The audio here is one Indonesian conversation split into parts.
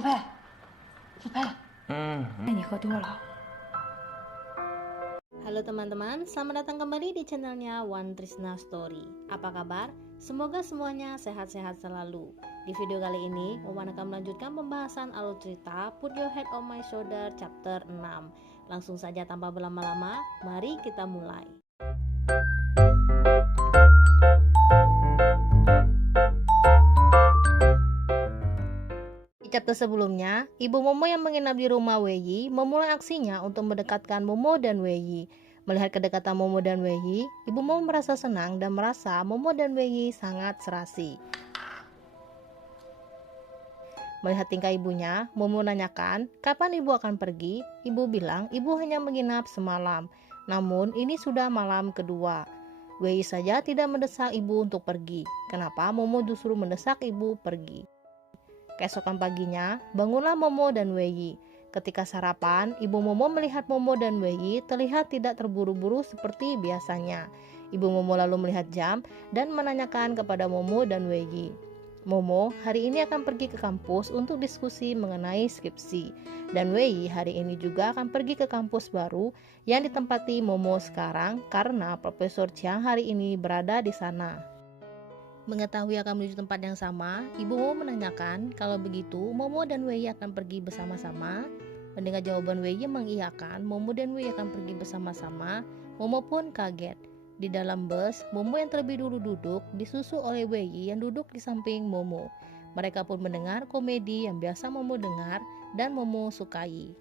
苏佩，苏佩，你喝多了。 Halo teman-teman, selamat datang kembali di channelnya One Trisna Story. Apa kabar? Semoga semuanya sehat-sehat selalu. Di video kali ini, Wawan akan melanjutkan pembahasan alur cerita Put Your Head on My Shoulder chapter 6. Langsung saja tanpa berlama-lama, mari kita mulai. Di chapter sebelumnya, Ibu Momo yang menginap di rumah Wei memulai aksinya untuk mendekatkan Momo dan Wei. Melihat kedekatan Momo dan Wei, Ibu Momo merasa senang dan merasa Momo dan Wei sangat serasi. Melihat tingkah ibunya, Momo menanyakan kapan ibu akan pergi. Ibu bilang ibu hanya menginap semalam. Namun ini sudah malam kedua. Wei saja tidak mendesak ibu untuk pergi. Kenapa Momo justru mendesak ibu pergi? Keesokan paginya, bangunlah Momo dan Wei. Ketika sarapan, Ibu Momo melihat Momo dan Wei terlihat tidak terburu-buru seperti biasanya. Ibu Momo lalu melihat jam dan menanyakan kepada Momo dan Wei. Momo hari ini akan pergi ke kampus untuk diskusi mengenai skripsi. Dan Wei hari ini juga akan pergi ke kampus baru yang ditempati Momo sekarang karena Profesor Chiang hari ini berada di sana. Mengetahui akan menuju tempat yang sama, Ibu Momo menanyakan kalau begitu Momo dan Wei akan pergi bersama-sama. Mendengar jawaban Wei mengiyakan Momo dan Wei akan pergi bersama-sama, Momo pun kaget. Di dalam bus, Momo yang terlebih dulu duduk disusul oleh Wei yang duduk di samping Momo. Mereka pun mendengar komedi yang biasa Momo dengar dan Momo sukai.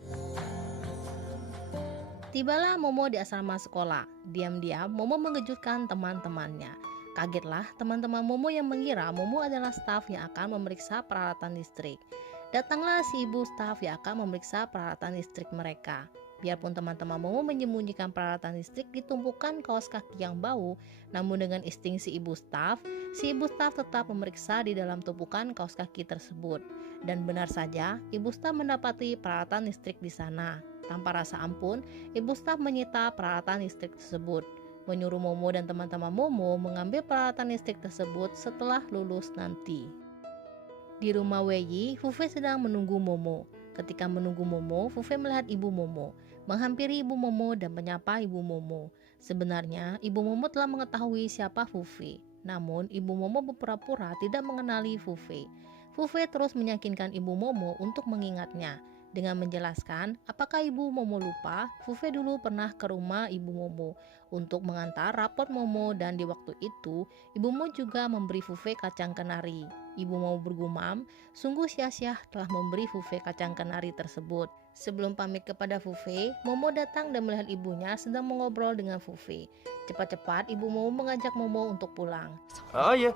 Tibalah Momo di asrama sekolah. Diam-diam Momo mengejutkan teman-temannya. Kagetlah teman-teman Momo yang mengira Momo adalah staf yang akan memeriksa peralatan listrik. Datanglah si ibu staf yang akan memeriksa peralatan listrik mereka. Biarpun teman-teman Momo menyembunyikan peralatan listrik di tumpukan kaos kaki yang bau, namun dengan insting si ibu staf tetap memeriksa di dalam tumpukan kaos kaki tersebut. Dan benar saja, ibu staf mendapati peralatan listrik di sana. Tanpa rasa ampun, ibu staf menyita peralatan listrik tersebut, menyuruh Momo dan teman-teman Momo mengambil peralatan listrik tersebut setelah lulus nanti. Di rumah Wei, Fufe sedang menunggu Momo. Ketika menunggu Momo, Fufe melihat ibu Momo, menghampiri ibu Momo dan menyapa ibu Momo. Sebenarnya, ibu Momo telah mengetahui siapa Fufe. Namun, ibu Momo berpura-pura tidak mengenali Fufe. Fufe terus meyakinkan ibu Momo untuk mengingatnya. Dengan menjelaskan apakah ibu Momo lupa, Fufe dulu pernah ke rumah ibu Momo untuk mengantar rapot Momo dan di waktu itu ibu Momo juga memberi Fufe kacang kenari. Ibu Momo bergumam, sungguh sia-sia telah memberi Fufe kacang kenari tersebut. Sebelum pamit kepada Fufe, Momo datang dan melihat ibunya sedang mengobrol dengan Fufe. Cepat-cepat ibu Momo mengajak Momo untuk pulang. Oh iya.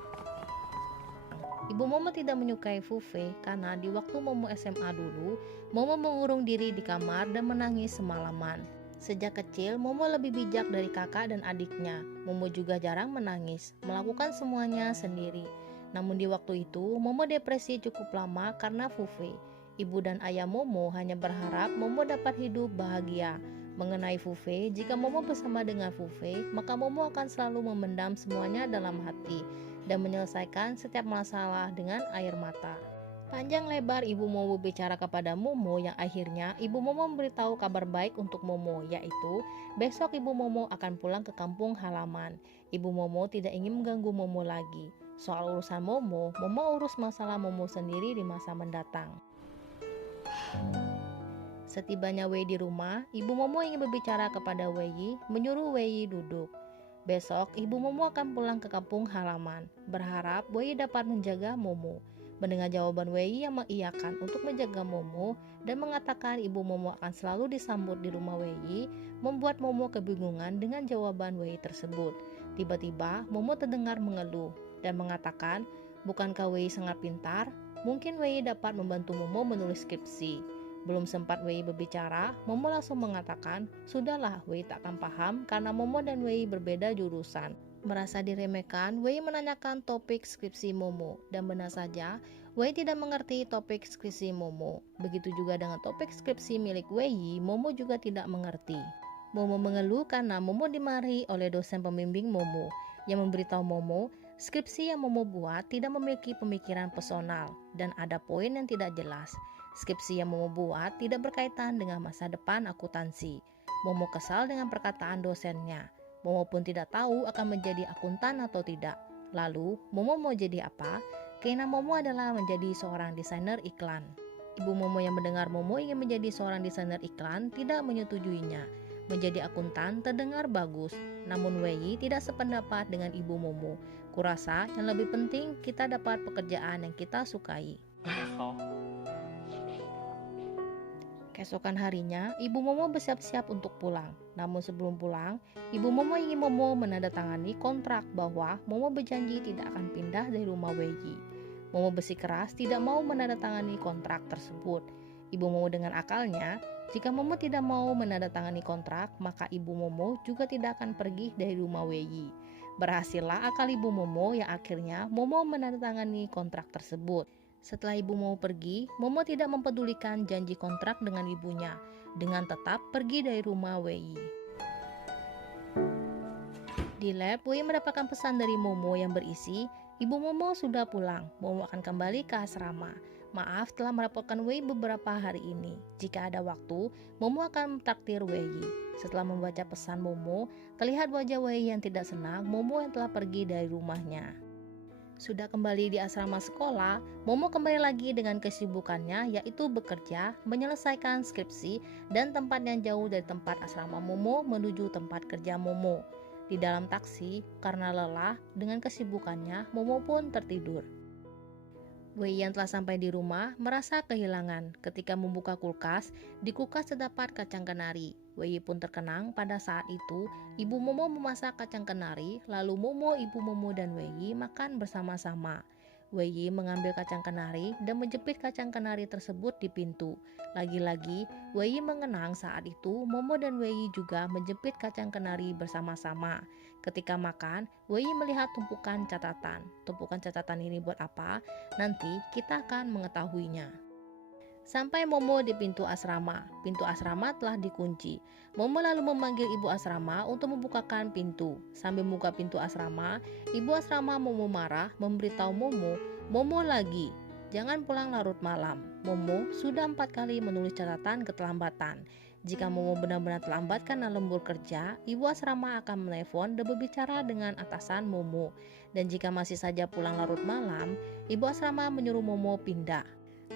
Ibu Momo tidak menyukai Fufe karena di waktu Momo SMA dulu, Momo mengurung diri di kamar dan menangis semalaman. Sejak kecil, Momo lebih bijak dari kakak dan adiknya. Momo juga jarang menangis, melakukan semuanya sendiri. Namun di waktu itu, Momo depresi cukup lama karena Fufe. Ibu dan ayah Momo hanya berharap Momo dapat hidup bahagia. Mengenai Fufe, jika Momo bersama dengan Fufe, maka Momo akan selalu memendam semuanya dalam hati dan menyelesaikan setiap masalah dengan air mata. Panjang lebar ibu Momo bicara kepada Momo yang akhirnya ibu Momo memberitahu kabar baik untuk Momo, yaitu besok ibu Momo akan pulang ke kampung halaman. Ibu Momo tidak ingin mengganggu Momo lagi. Soal urusan Momo, Momo urus masalah Momo sendiri di masa mendatang. Setibanya Wei di rumah, ibu Momo ingin berbicara kepada Wei, menyuruh Wei duduk. Besok, ibu Momo akan pulang ke kampung halaman, berharap Wei dapat menjaga Momo. Mendengar jawaban Wei yang mengiyakan untuk menjaga Momo dan mengatakan ibu Momo akan selalu disambut di rumah Wei, membuat Momo kebingungan dengan jawaban Wei tersebut. Tiba-tiba, Momo terdengar mengeluh dan mengatakan, bukankah Wei sangat pintar? Mungkin Wei dapat membantu Momo menulis skripsi. Belum sempat Wei berbicara, Momo langsung mengatakan, sudahlah Wei tak akan paham karena Momo dan Wei berbeda jurusan. Merasa diremehkan, Wei menanyakan topik skripsi Momo. Dan benar saja, Wei tidak mengerti topik skripsi Momo. Begitu juga dengan topik skripsi milik Wei, Momo juga tidak mengerti. Momo mengeluh karena Momo dimarahi oleh dosen pembimbing Momo yang memberitahu Momo, skripsi yang Momo buat tidak memiliki pemikiran personal dan ada poin yang tidak jelas. Skripsi yang Momo buat tidak berkaitan dengan masa depan akuntansi. Momo kesal dengan perkataan dosennya. Momo pun tidak tahu akan menjadi akuntan atau tidak. Lalu, Momo mau jadi apa? Keinginan Momo adalah menjadi seorang desainer iklan. Ibu Momo yang mendengar Momo ingin menjadi seorang desainer iklan tidak menyetujuinya. Menjadi akuntan terdengar bagus, namun Wei tidak sependapat dengan ibu Momo. Kurasa yang lebih penting kita dapat pekerjaan yang kita sukai. Keesokan harinya, Ibu Momo bersiap-siap untuk pulang. Namun sebelum pulang, Ibu Momo ingin Momo menandatangani kontrak bahwa Momo berjanji tidak akan pindah dari rumah Wei. Momo bersikeras tidak mau menandatangani kontrak tersebut. Ibu Momo dengan akalnya, jika Momo tidak mau menandatangani kontrak, maka Ibu Momo juga tidak akan pergi dari rumah Wei. Berhasillah akal Ibu Momo yang akhirnya Momo menandatangani kontrak tersebut. Setelah Ibu Momo pergi, Momo tidak mempedulikan janji kontrak dengan ibunya, dengan tetap pergi dari rumah Wei. Di lab, Wei mendapatkan pesan dari Momo yang berisi, Ibu Momo sudah pulang, Momo akan kembali ke asrama. Maaf telah merepotkan Wei beberapa hari ini. Jika ada waktu, Momo akan mentraktir Wei. Setelah membaca pesan Momo, terlihat wajah Wei yang tidak senang Momo yang telah pergi dari rumahnya. Sudah kembali di asrama sekolah, Momo kembali lagi dengan kesibukannya yaitu bekerja, menyelesaikan skripsi, dan tempat yang jauh dari tempat asrama Momo menuju tempat kerja Momo. Di dalam taksi, karena lelah dengan kesibukannya, Momo pun tertidur. Wei yang telah sampai di rumah merasa kehilangan. Ketika membuka kulkas, di kulkas terdapat kacang kenari. Wei pun terkenang pada saat itu. Ibu Momo memasak kacang kenari, lalu Momo, Ibu Momo, dan Wei makan bersama-sama. Wei mengambil kacang kenari dan menjepit kacang kenari tersebut di pintu. Lagi-lagi, Wei mengenang saat itu Momo dan Wei juga menjepit kacang kenari bersama-sama. Ketika makan, Wei melihat tumpukan catatan. Tumpukan catatan ini buat apa? Nanti kita akan mengetahuinya. Sampai Momo di pintu asrama. Pintu asrama telah dikunci. Momo lalu memanggil ibu asrama untuk membukakan pintu. Sambil membuka pintu asrama, ibu asrama Momo marah memberitahu Momo, Momo lagi, jangan pulang larut malam. Momo sudah 4 kali menulis catatan keterlambatan. Jika Momo benar-benar terlambat karena lembur kerja, ibu asrama akan menelpon dan berbicara dengan atasan Momo. Dan jika masih saja pulang larut malam, ibu asrama menyuruh Momo pindah.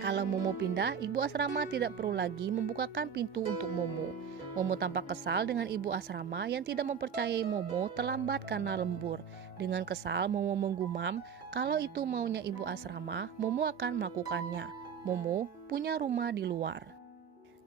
Kalau Momo pindah, ibu asrama tidak perlu lagi membukakan pintu untuk Momo. Momo tampak kesal dengan ibu asrama yang tidak mempercayai Momo terlambat karena lembur. Dengan kesal, Momo menggumam, kalau itu maunya ibu asrama, Momo akan melakukannya. Momo punya rumah di luar.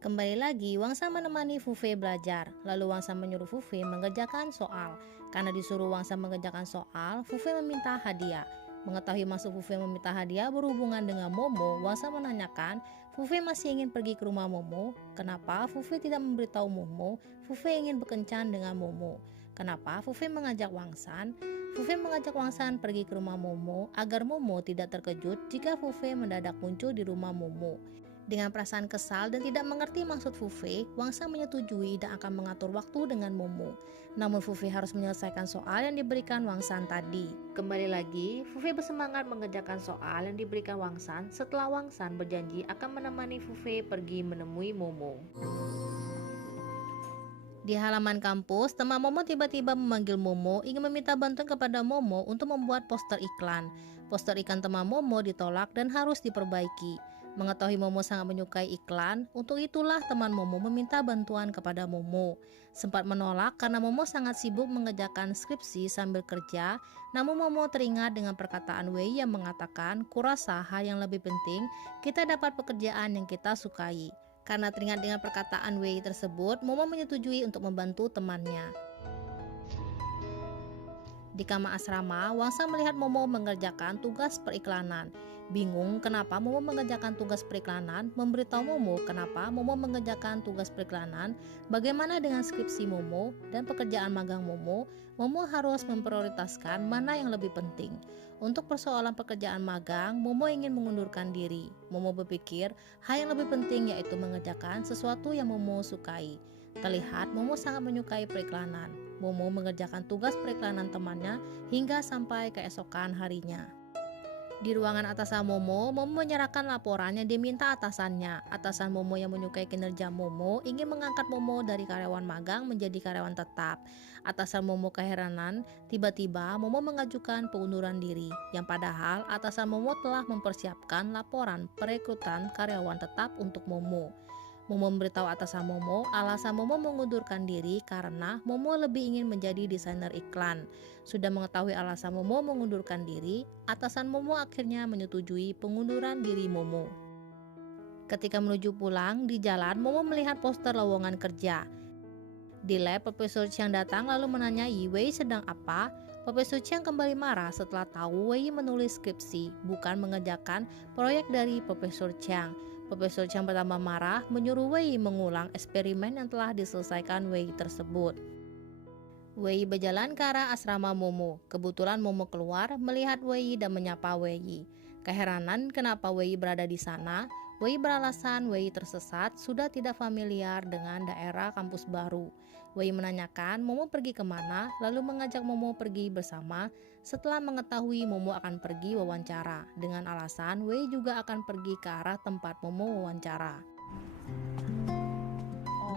Kembali lagi, Wangsa menemani Fufe belajar. Lalu Wangsa menyuruh Fufe mengerjakan soal. Karena disuruh Wangsa mengerjakan soal, Fufe meminta hadiah. Mengetahui maksud Fufe meminta hadiah berhubungan dengan Momo, Wangsa menanyakan, Fufe masih ingin pergi ke rumah Momo? Kenapa Fufe tidak memberitahu Momo? Fufe ingin berkencan dengan Momo. Kenapa Fufe mengajak Wangsan? Fufe mengajak Wangsan pergi ke rumah Momo agar Momo tidak terkejut jika Fufe mendadak muncul di rumah Momo. Dengan perasaan kesal dan tidak mengerti maksud Fufe, Wangsa menyetujui dan akan mengatur waktu dengan Momo. Namun Fufe harus menyelesaikan soal yang diberikan Wangsan tadi. Kembali lagi, Fufe bersemangat mengerjakan soal yang diberikan Wangsan setelah Wangsan berjanji akan menemani Fufe pergi menemui Momo. Di halaman kampus, teman Momo tiba-tiba memanggil Momo ingin meminta bantuan kepada Momo untuk membuat poster iklan. Poster iklan teman Momo ditolak dan harus diperbaiki. Mengetahui Momo sangat menyukai iklan, untuk itulah teman Momo meminta bantuan kepada Momo. Sempat menolak karena Momo sangat sibuk mengerjakan skripsi sambil kerja, namun Momo teringat dengan perkataan Wei yang mengatakan, kurasa hal yang lebih penting, kita dapat pekerjaan yang kita sukai. Karena teringat dengan perkataan Wei tersebut, Momo menyetujui untuk membantu temannya. Di kamar asrama, Wangsa melihat Momo mengerjakan tugas periklanan. Bingung kenapa Momo mengerjakan tugas periklanan, memberitahu Momo kenapa Momo mengerjakan tugas periklanan, bagaimana dengan skripsi Momo dan pekerjaan magang Momo. Momo harus memprioritaskan mana yang lebih penting. Untuk persoalan pekerjaan magang, Momo ingin mengundurkan diri. Momo berpikir hal yang lebih penting yaitu mengerjakan sesuatu yang Momo sukai. Terlihat Momo sangat menyukai periklanan. Momo mengerjakan tugas periklanan temannya hingga sampai keesokan harinya. Di ruangan atasan Momo, Momo menyerahkan laporan yang diminta atasannya. Atasan Momo yang menyukai kinerja Momo ingin mengangkat Momo dari karyawan magang menjadi karyawan tetap. Atasan Momo keheranan, tiba-tiba Momo mengajukan pengunduran diri, yang padahal atasan Momo telah mempersiapkan laporan perekrutan karyawan tetap untuk Momo. Momo memberitahu atasan Momo alasan Momo mengundurkan diri karena Momo lebih ingin menjadi desainer iklan. Sudah mengetahui alasan Momo mengundurkan diri, atasan Momo akhirnya menyetujui pengunduran diri Momo. Ketika menuju pulang, di jalan Momo melihat poster lowongan kerja. Di lab, Profesor Chiang datang lalu menanyai Wei sedang apa. Profesor Chiang kembali marah setelah tahu Wei menulis skripsi, bukan mengerjakan proyek dari Profesor Chiang. Profesor Chiang pertama marah, menyuruh Wei mengulang eksperimen yang telah diselesaikan Wei tersebut. Wei berjalan ke arah asrama Momo. Kebetulan Momo keluar, melihat Wei dan menyapa Wei. Keheranan kenapa Wei berada di sana. Wei beralasan Wei tersesat, sudah tidak familiar dengan daerah kampus baru. Wei menanyakan Momo pergi kemana, lalu mengajak Momo pergi bersama. Setelah mengetahui Momo akan pergi wawancara, dengan alasan Wei juga akan pergi ke arah tempat Momo wawancara.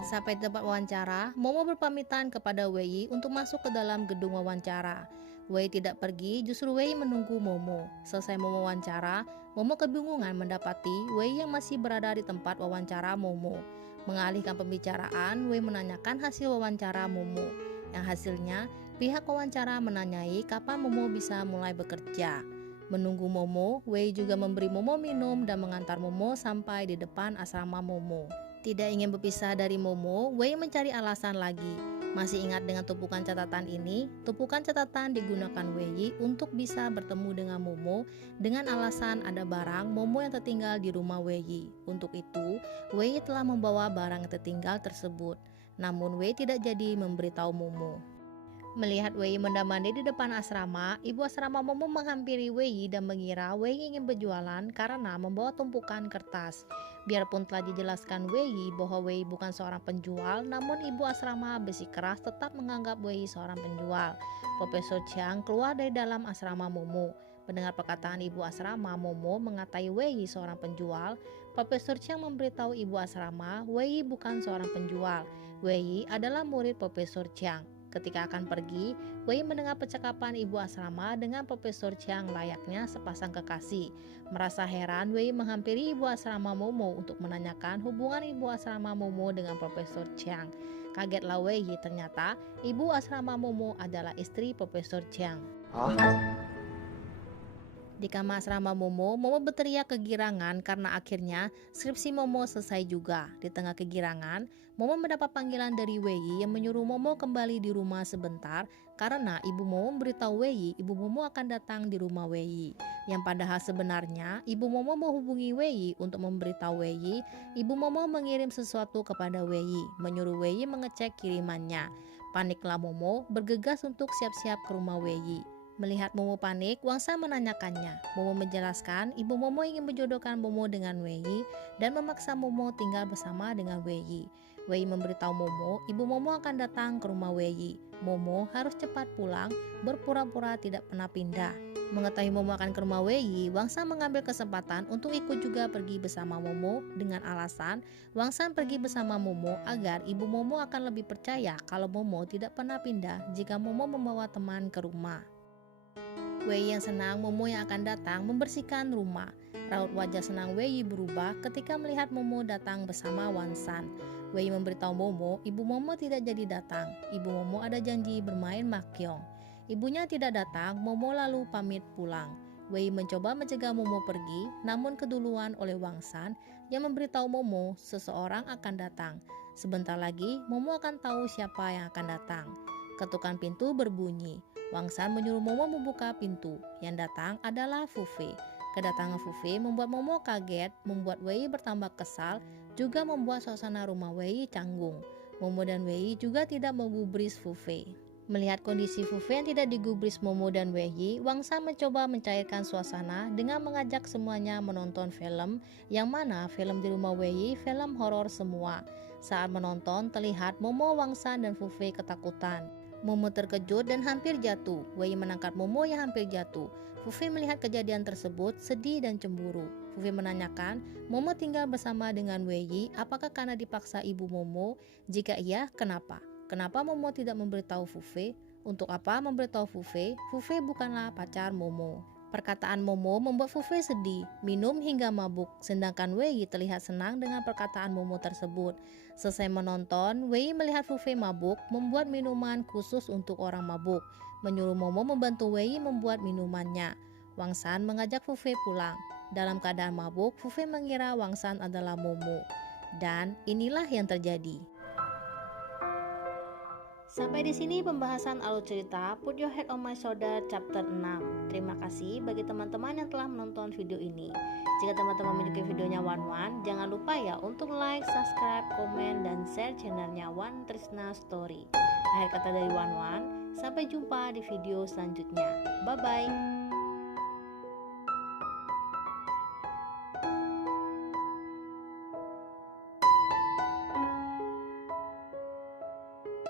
Sampai di tempat wawancara, Momo berpamitan kepada Wei untuk masuk ke dalam gedung wawancara. Wei tidak pergi, justru Wei menunggu Momo. Selesai Momo wawancara, Momo kebingungan mendapati Wei yang masih berada di tempat wawancara Momo. Mengalihkan pembicaraan, Wei menanyakan hasil wawancara Momo. Yang hasilnya, pihak wawancara menanyai kapan Momo bisa mulai bekerja. Menunggu Momo, Wei juga memberi Momo minum dan mengantar Momo sampai di depan asrama Momo. Tidak ingin berpisah dari Momo, Wei mencari alasan lagi. Masih ingat dengan tumpukan catatan ini? Tumpukan catatan digunakan Wei untuk bisa bertemu dengan Momo dengan alasan ada barang Momo yang tertinggal di rumah Wei. Untuk itu, Wei telah membawa barang yang tertinggal tersebut. Namun Wei tidak jadi memberitahu Momo. Melihat Wei mendamani di depan asrama, ibu asrama Momo menghampiri Wei dan mengira Wei ingin berjualan karena membawa tumpukan kertas. Biarpun telah dijelaskan Wei bahwa Wei bukan seorang penjual, namun ibu asrama bersikeras tetap menganggap Wei seorang penjual. Profesor Chiang keluar dari dalam asrama Momo. Mendengar perkataan ibu asrama Momo mengatai Wei seorang penjual, Profesor Chiang memberitahu ibu asrama Wei bukan seorang penjual. Wei adalah murid Profesor Chiang. Ketika akan pergi, Wei mendengar percakapan ibu asrama dengan Profesor Chiang layaknya sepasang kekasih. Merasa heran, Wei menghampiri ibu asrama Momo untuk menanyakan hubungan ibu asrama Momo dengan Profesor Chiang. Kagetlah Wei, ternyata ibu asrama Momo adalah istri Profesor Chiang. Di kamar asrama Momo, Momo berteriak kegirangan karena akhirnya skripsi Momo selesai juga. Di tengah kegirangan, Momo mendapat panggilan dari Wei yang menyuruh Momo kembali di rumah sebentar karena ibu Momo memberitahu Wei ibu Momo akan datang di rumah Wei. Yang padahal sebenarnya ibu Momo menghubungi Wei untuk memberitahu Wei ibu Momo mengirim sesuatu kepada Wei, menyuruh Wei mengecek kirimannya. Paniklah Momo, bergegas untuk siap-siap ke rumah Wei. Melihat Momo panik, Wangsa menanyakannya. Momo menjelaskan ibu Momo ingin menjodohkan Momo dengan Wei dan memaksa Momo tinggal bersama dengan Wei. Wei memberitahu Momo ibu Momo akan datang ke rumah Wei. Momo harus cepat pulang, berpura-pura tidak pernah pindah. Mengetahui Momo akan ke rumah Wei, Wangsa mengambil kesempatan untuk ikut juga pergi bersama Momo dengan alasan Wangsa pergi bersama Momo agar ibu Momo akan lebih percaya kalau Momo tidak pernah pindah jika Momo membawa teman ke rumah. Wei yang senang Momo yang akan datang membersihkan rumah. Raut wajah senang Wei berubah ketika melihat Momo datang bersama Wansan. Wei memberitahu Momo ibu Momo tidak jadi datang. Ibu Momo ada janji bermain mahjong. Ibunya tidak datang, Momo lalu pamit pulang. Wei mencoba mencegah Momo pergi, namun keduluan oleh Wangsan yang memberitahu Momo seseorang akan datang. Sebentar lagi Momo akan tahu siapa yang akan datang. Ketukan pintu berbunyi. Wangsan menyuruh Momo membuka pintu. Yang datang adalah Fufe. Kedatangan Fufe membuat Momo kaget, membuat Wei bertambah kesal, juga membuat suasana rumah Wei canggung. Momo dan Wei juga tidak menggubris Fufe. Melihat kondisi Fufe yang tidak digubris Momo dan Wei, Wangsan mencoba mencairkan suasana dengan mengajak semuanya menonton film, yang mana film di rumah Wei film horor semua. Saat menonton, terlihat Momo, Wangsan, dan Fufe ketakutan. Momo terkejut dan hampir jatuh. Wei menangkap Momo yang hampir jatuh. Fufe melihat kejadian tersebut sedih dan cemburu. Fufe menanyakan, Momo tinggal bersama dengan Wei, apakah karena dipaksa ibu Momo? Jika iya, kenapa? Kenapa Momo tidak memberitahu Fufe? Untuk apa memberitahu Fufe? Fufe bukanlah pacar Momo. Perkataan Momo membuat Fufe sedih, minum hingga mabuk, sedangkan Wei terlihat senang dengan perkataan Momo tersebut. Selesai menonton, Wei melihat Fufe mabuk, membuat minuman khusus untuk orang mabuk, menyuruh Momo membantu Wei membuat minumannya. Wang San mengajak Fufe pulang. Dalam keadaan mabuk, Fufe mengira Wang San adalah Momo. Dan inilah yang terjadi. Sampai di sini pembahasan alur cerita Put Your Head on My Shoulder chapter 6. Terima kasih bagi teman-teman yang telah menonton video ini. Jika teman-teman menyukai videonya Wan Wan, jangan lupa ya untuk like, subscribe, komen, dan share channelnya Wan Trisna Story. Akhir kata dari Wan Wan, sampai jumpa di video selanjutnya. Bye-bye.